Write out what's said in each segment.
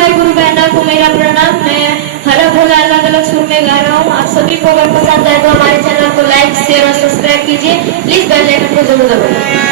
भाई गुरु बहना को मेरा प्रणाम। मैं हरा भोला अलग अलग सुर में गा रहा हूँ। आप सभी को अगर पसंद आए तो हमारे चैनल को लाइक शेयर और सब्सक्राइब कीजिए। प्लीज बेल आइकन को जरूर दबाइए।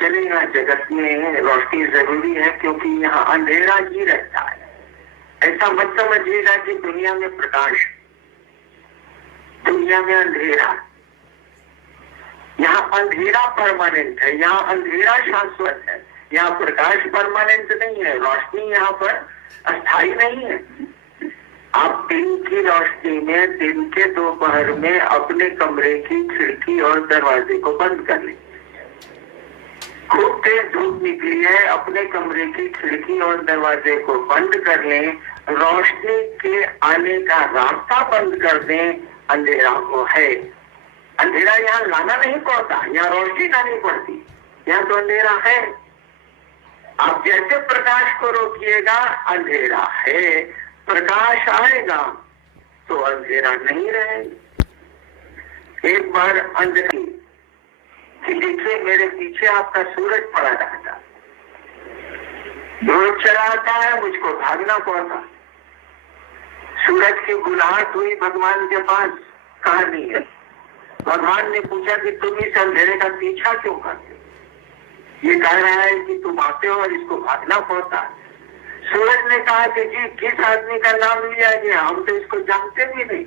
चलेगा। जगत में रोशनी जरूरी है क्योंकि यहाँ अंधेरा ही रहता है। ऐसा मत समझिएगा कि दुनिया में प्रकाश, दुनिया में अंधेरा। यहाँ अंधेरा परमानेंट है, यहाँ अंधेरा शाश्वत है। यहाँ प्रकाश परमानेंट नहीं है, रोशनी यहाँ पर अस्थायी नहीं है। आप दिन की रोशनी में दिन के दोपहर में अपने कमरे की खिड़की और दरवाजे को बंद कर लीजिए। खूब तेज धूप निकली है, अपने कमरे की खिड़की और दरवाजे को बंद कर लें, रोशनी के आने का रास्ता बंद कर दें। अंधेरा वो है, अंधेरा यहाँ लाना नहीं पड़ता, यहाँ रोशनी लानी पड़ती। यहाँ तो अंधेरा है। आप जैसे प्रकाश को रोकिएगा अंधेरा है, प्रकाश आएगा तो अंधेरा नहीं रहेगा। एक बार अंधेरी कि देखिए मेरे पीछे आपका सूरज पड़ा रहता, रोज चला आता है, मुझको भागना पड़ता। सूरज की बुलाहट हुई भगवान के पास, कहानी है। भगवान ने पूछा कि तुम इस अंधेरे का पीछा क्यों करते हो? ये कह रहा है कि तुम आते हो और इसको भागना पड़ता है। सूरज ने कहा कि जी किस आदमी का नाम लिया गया, हम तो इसको जानते भी नहीं,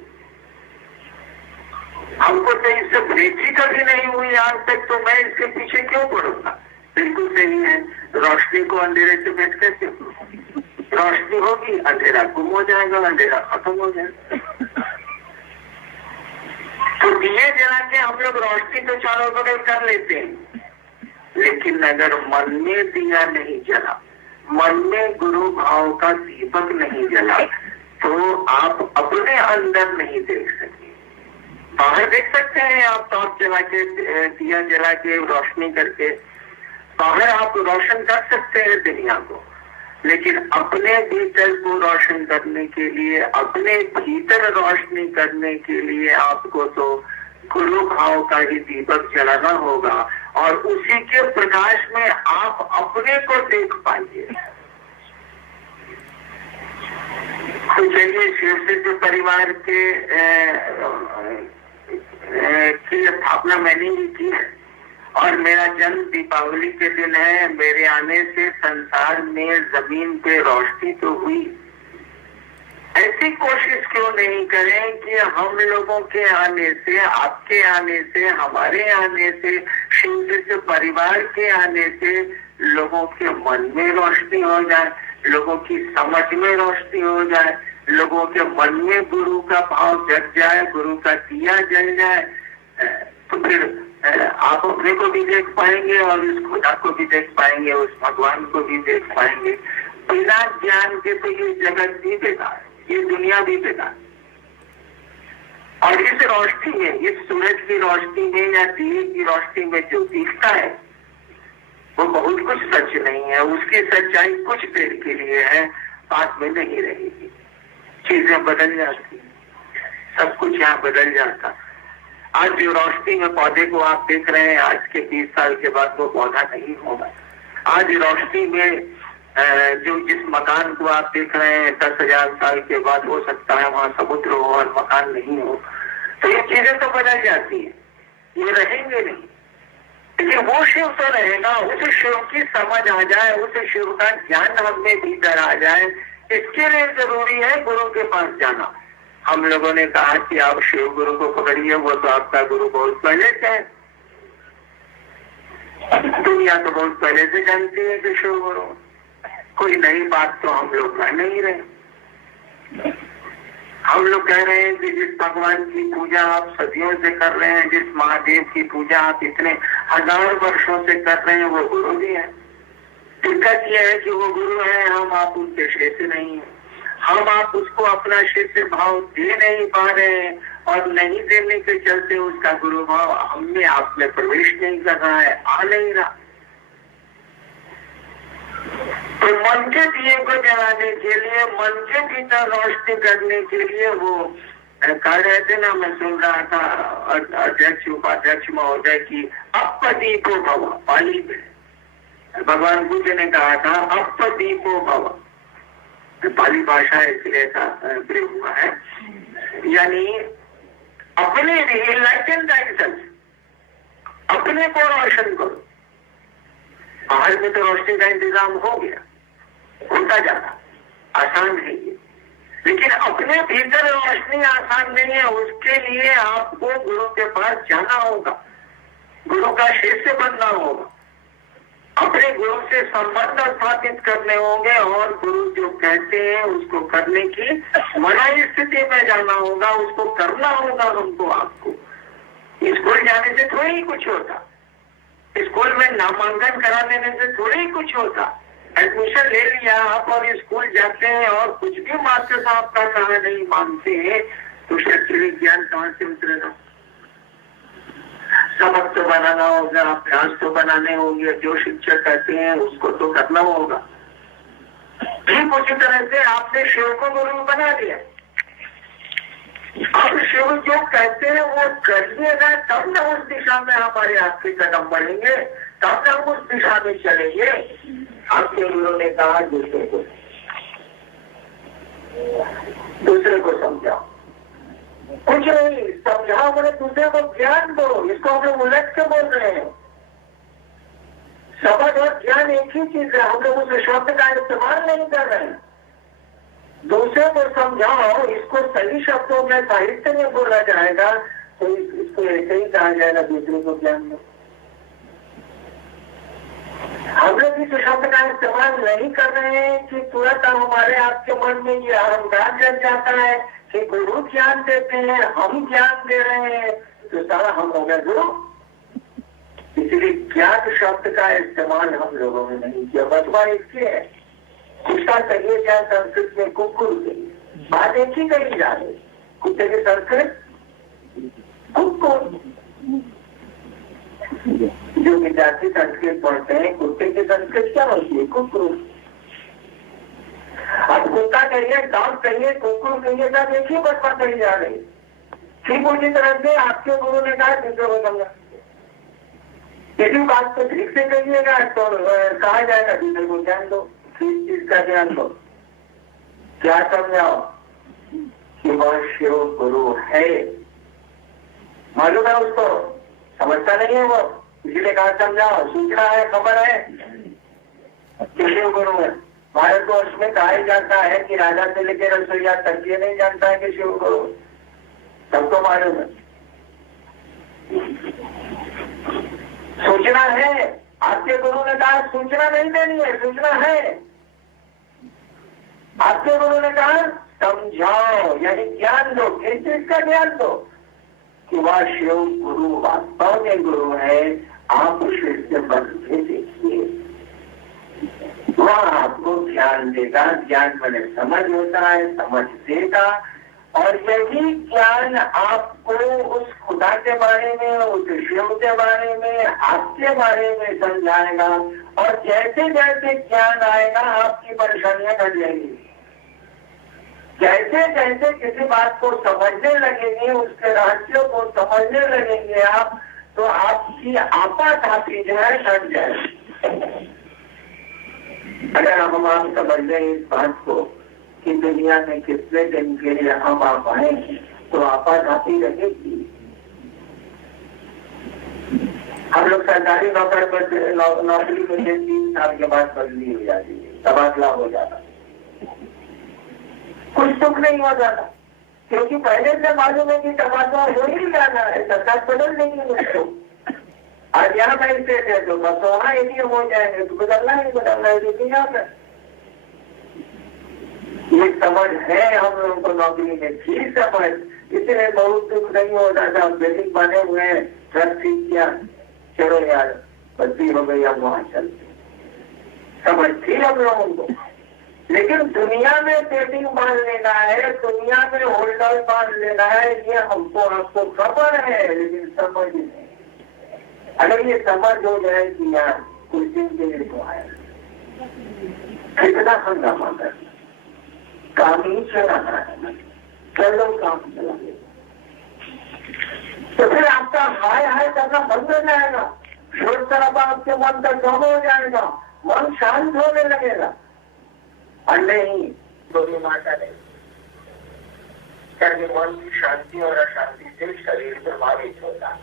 हमको तो इससे भेंट ही कभी नहीं हुई आज तक, तो मैं इसके पीछे क्यों पड़ूंगा? बिल्कुल सही है। रोशनी को अंधेरे से भेंट कैसे? रोशनी होगी अंधेरा गुम हो जाएगा, अंधेरा खत्म हो जाएगा। तो दिए जला के हम लोग रोशनी तो चारों बगल कर लेते हैं, लेकिन अगर मन में दिया नहीं जला, मन में गुरु भाव का दीपक नहीं जला, तो आप अपने अंदर नहीं देख सकते। बाहर देख सकते हैं आप टॉर्च जला के, दिया जला के, रोशनी करके बाहर आप रोशन कर सकते हैं दुनिया को, लेकिन अपने भीतर को रोशन करने के लिए, अपने भीतर रोशनी करने के लिए आपको तो गुरु भाव का ही दीपक जलाना होगा और उसी के प्रकाश में आप अपने को देख पाइए। तो चलिए शिव सिद्ध परिवार की स्थापना मैंने ही की है और मेरा जन्म दीपावली के दिन है। मेरे आने से संसार में जमीन पे रोशनी तो हुई। ऐसी कोशिश क्यों नहीं करें कि हम लोगों के आने से, आपके आने से, हमारे आने से, शिव सिद्ध परिवार के आने से लोगों के मन में रोशनी हो जाए, लोगों की समझ में रोशनी हो जाए, लोगों के मन में गुरु का भाव जग जाए, गुरु का दिया जल जाए। तो फिर आप अपने को भी देख पाएंगे और उस खुदा को भी देख पाएंगे, उस भगवान को भी देख पाएंगे। बिना ज्ञान के तो ये जगत भी बेकार, ये दुनिया भी बेकार। और इस रोशनी में, इस सूरज की रोशनी में या दिए की रोशनी में जो दिखता है वो बहुत कुछ सच नहीं है। उसकी सच्चाई कुछ देर के लिए है, बाद में नहीं रहेगी। चीजें बदल जाती, सब कुछ यहाँ बदल जाता। आज जो रोशनी में पौधे को आप देख रहे हैं, आज के 20 साल के बाद वो पौधा नहीं होगा। आज रोशनी में जो जिस मकान को आप देख रहे हैं 10,000 साल के बाद हो सकता है वहां समुद्र हो और मकान नहीं हो। तो ये चीजें तो बदल जाती है, ये रहेंगे नहीं। कि वो शिव तो रहेगा, उस शिव की समझ आ जाए, उस शिव का ज्ञान हमें भीतर आ जाए, इसके लिए जरूरी है गुरु के पास जाना। हम लोगों ने कहा कि आप शिव गुरु को पकड़िए, वो तो आपका गुरु बहुत पहले से है, दुनिया तो बहुत पहले से जानती है कि शिव गुरु, कोई नई बात तो हम लोग कह नहीं रहे। हम लोग कह रहे हैं कि जिस भगवान की पूजा आप सदियों से कर रहे हैं, जिस महादेव की पूजा आप इतने हजार वर्षों से कर रहे हैं, वो गुरु भी है। दिक्कत यह है कि वो गुरु है, हम आप उनके शिष्य नहीं है, हम आप उसको अपना शिष्य भाव दे नहीं पा रहे हैं, और नहीं देने के चलते उसका गुरु भाव हमने आप में प्रवेश नहीं कर रहा है, आ नहीं रहा। तो मन के दिए को जलाने के लिए, मन के भीतर रोशनी करने के लिए वो कह रहे थे ना, मैं सुन रहा था अध्यक्ष उपाध्यक्ष महोदय की, अपदीपो भव, पाली में भगवान बुद्ध ने कहा था अपदीपो भव, पाली भाषा इसलिए ऐसा प्रयोग हुआ है, यानी अपने लिए लाइटन थायसेल्फ, अपने को रोशन करो। बाहर में तो रोशनी का इंतजाम हो गया, होता जाता, आसान है ये, लेकिन अपने भीतर रोशनी आसान नहीं है। उसके लिए आपको गुरु के पास जाना होगा, गुरु का शिष्य बनना होगा, अपने गुरु से संबंध स्थापित करने होंगे, और गुरु जो कहते हैं उसको करने की मनाई स्थिति में जाना होगा, उसको करना होगा हमको। आपको स्कूल जाने से थोड़ी ही कुछ होता, स्कूल में नामांकन करा देने से थोड़ी ही कुछ होता। एडमिशन ले लिया आप और स्कूल जाते हैं और कुछ भी मास्टर साहब का कहा नहीं मानते हैं, तो शैक्षणिक ज्ञान कहाँ से उतरेगा? सबक तो बनाना होगा, अभ्यास तो बनाने होंगे, जो शिक्षक कहते हैं उसको तो करना होगा। ठीक उसी तरह से आपने शिव को गुरु बना दिया, अब शिव जो कहते हैं वो करिएगा, तब न उस दिशा में हमारे आपके कदम बढ़ेंगे, तब न उस दिशा में चलेंगे। आपके गुरु ने कहा दूसरे को समझाओ, कुछ नहीं समझाओ, मैंने दूसरे को ज्ञान दो। इसको हम लोग उलट के बोल रहे हैं। समझ और ज्ञान एक ही चीज है, हम लोग उस शब्द का इस्तेमाल नहीं कर रहे हैं। दूसरे को समझाओ, इसको सही शब्दों में साहित्य में बोला जाएगा, तो इसको ऐसे ही कहा जाएगा दूसरे को ज्ञान दो। हम लोग इस शब्द का इस्तेमाल नहीं कर रहे हैं कि तुरंत हमारे आपके मन में ये अहंकार जग जाता है कि गुरु ज्ञान देते हैं, हम ज्ञान दे रहे हैं, तो सारा हम हो गए गुरु। इसलिए ज्ञात शब्द का इस्तेमाल हम लोगों ने नहीं किया, बसवा इसलिए है। कुत्ता कहिए क्या संस्कृत में कुकुर कहिए, बात एक ही कही जा रही। कुत्ते की संस्कृत कुकुर, जो विद्यार्थी संस्कृत पढ़ते हैं, कुत्ते की संस्कृत क्या होती है? कुकुर। अब कुत्ता कहिए, डॉग कहिए, कुकुर कहिए, सब एक ही बसवा कही जा रही। ठीक उसी तरह से आपके गुरु ने कहा दूसरे को समझा, इसी बात को ठीक से कहिएगा तो कहा जाएगा दूसरे को ज्ञान दो, किस चीज का ज्ञान दो, क्या समझाओ कि वह शिव गुरु है। मालूम है उसको, समझता नहीं है वो, इसलिए कहा समझाओ। सूचना है, खबर है कि शिव गुरु है। भारतवर्ष में कहा जाता है कि राजा से लेकर रसोईया तक ये नहीं जानता है कि शिव गुरु, सबको मालूम है। सूचना है, आपके गुरु ने कहा सूचना नहीं देनी है, सूचना है। आपके गुरु ने कहा समझाओ, यानी ज्ञान दो। किस चीज का ज्ञान दो? कि वह शिव गुरु वास्तव में गुरु है, आप उस शिष्य बन के देखिए, वह आपको ज्ञान देगा। ज्ञान मैंने समझ होता है, समझ देगा, और यही ज्ञान आपको उस खुदा के बारे में, उस शिव के बारे में, आपके बारे में समझाएगा। और जैसे जैसे ज्ञान आएगा आपकी परेशानियां बढ़ जाएंगी। जैसे जैसे किसी बात को समझने लगेंगे, उसके रहस्यों को समझने लगेंगे आप, तो आपकी आपाधापी जो है हट जाएगी। अगर हम आप समझ लें इस बात को कि दुनिया में कितने दिन के लिए हम आप आए, तो आपाधापी रहेगी। हम लोग सरकारी नौकरी के लिए 3 साल के बाद बदली हो जाती है, तबादला हो जाता, कुछ दुख नहीं हो जाता, क्योंकि पहले से मालूम है कि तबादला हो ही जाना है, सरकार बदल नहीं है उसको। आज यहाँ मैजिस्ट्रेट है तो बस वहाँ एडीएम हो जाएंगे तो बदलना ही बदलना है, लेकिन यहाँ पर ये समझ है हम लोगों को नौकरी में थी समझ, इसलिए बहुत दुख नहीं होता था। बेसिक बने हुए हैं, ट्रक ठीक किया, चलो यार बत्ती हो गई, अब वहां चलते, समझ थी हम लोगों को। लेकिन दुनिया में सेटिंग बांध लेना है, दुनिया में होल्डर बांध लेना है, ये हमको आपको खबर है, लेकिन समझ नहीं। अगर ये समझ हो जाए कि यार कुछ दिन के लिए तो आया, कितना हंगामा कर, काम ही चलाना है, चलो काम चला, तो फिर आपका हाय हाय करना बंद हो जाएगा, शोर शराबा आपके मन का कम हो जाएगा, मन शांत होने लगेगा। और नहीं तो भी माता नहीं, क्योंकि मन की शांति और अशांति से शरीर प्रभावित होता है।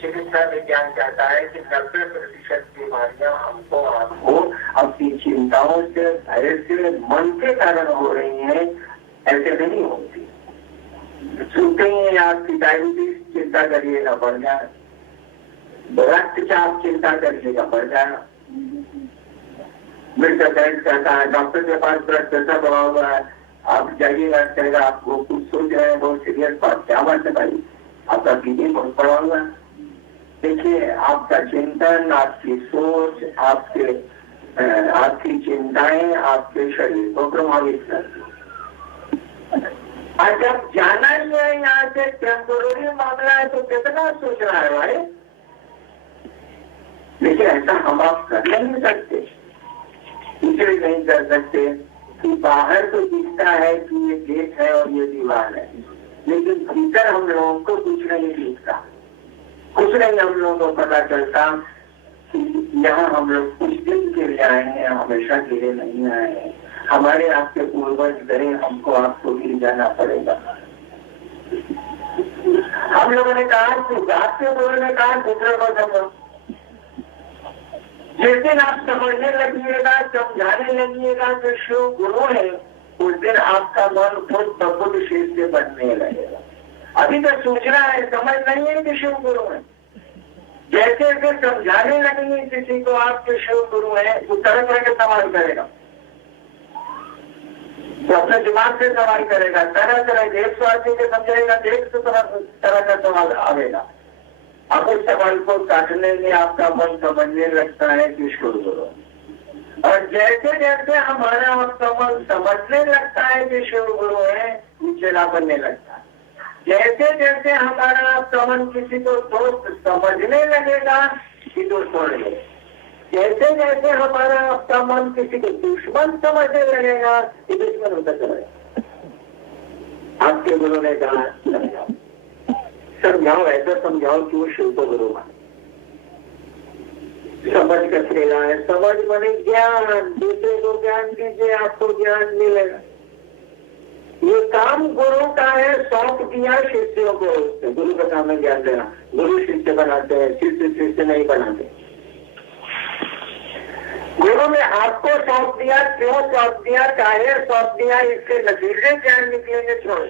चिकित्सा विज्ञान कहता है कि 90% बीमारियां हमको आपको अपनी चिंताओं से, भय से, मन के कारण हो रही हैं, ऐसे नहीं होती। सुनते ही आपकी डायबिटीज चिंता करिएगा बढ़ जाए, रक्तचाप चिंता करिएगा बढ़ जाए, मेडिकल साइंस कहता है डॉक्टर के पास ब्लड प्रेशर बढ़ा हुआ है, आप जाइएगा, कहेगा आपको कुछ सोच रहे हैं, बहुत सीरियस बात, क्या बात है भाई, आपका किडनी बहुत बढ़ा हुआ है। देखिए आपका चिंतन, आपकी सोच, आपकी चिंताएं आपके शरीर को प्रभावित करती है। और जब जाना ही है यहाँ से, टेम्पोररी मामला है तो कितना सोच रहा है भाई, लेकिन ऐसा हम आप कर नहीं सकते, इसलिए नहीं कर सकते कि बाहर तो दिखता है कि ये गेट है और ये दीवार है, लेकिन भीतर हम लोगों को कुछ नहीं दिखता, कुछ नहीं हम लोगों को पता चलता कि यहाँ हम लोग कुछ दिन के लिए आए हैं, हमेशा के लिए नहीं आए हैं। हमारे आपके पूर्वज गए, हमको आपको भी जाना पड़ेगा। हम लोगों ने कहा कि आपके पूर्वज ने कहा दूसरे को समझो, जिस दिन आप समझने लगिएगा, समझाने लगिएगा कि शिव गुरु है, उस दिन आपका मन खुद बखुद शिव से बनने लगेगा। अभी तो सूचना है, समझ नहीं है कि शिव गुरु है। जैसे जैसे समझाने लगेंगे किसी को आपके शिव गुरु है, वो तरह तरह के सवाल करेगा, तो अपने दिमाग से सवाल करेगा, तरह तरह 100 आदमी के समझाएगा, 100 तरह का सवाल आएगा। अब उस सवाल को काटने में आपका मन समझने लगता है कि शिव गुरु, और जैसे जैसे हमारा आपका मन समझने लगता है कि शिव गुरु है, चेला बनने लगता है। जैसे जैसे हमारा आपका मन किसी को दोस्त समझने लगेगा कि दोस्त छोड़ गए, जैसे जैसे हमारा आपका मन किसी को दुश्मन समझने लगेगा कि दुश्मन होता चलेगा। आपके गुरु ने कहा समझाओ, ऐसा समझाओ कि वो शिव को गुरु माने। समझ कैसे है, समझ माने ज्ञान, दूसरे को ज्ञान दीजिए, आपको ज्ञान मिलेगा। ये काम गुरु का है, सौंप दिया शिष्यों को, गुरु का काम है ज्ञान देना। गुरु शिष्य बनाते हैं, शिष्य शिष्य नहीं बनाते। गुरु ने आपको सौंप दिया, क्यों सौंप दिया, चाहे सौंप दिया, इसके नतीजे ज्ञान निकलेंगे छोड़।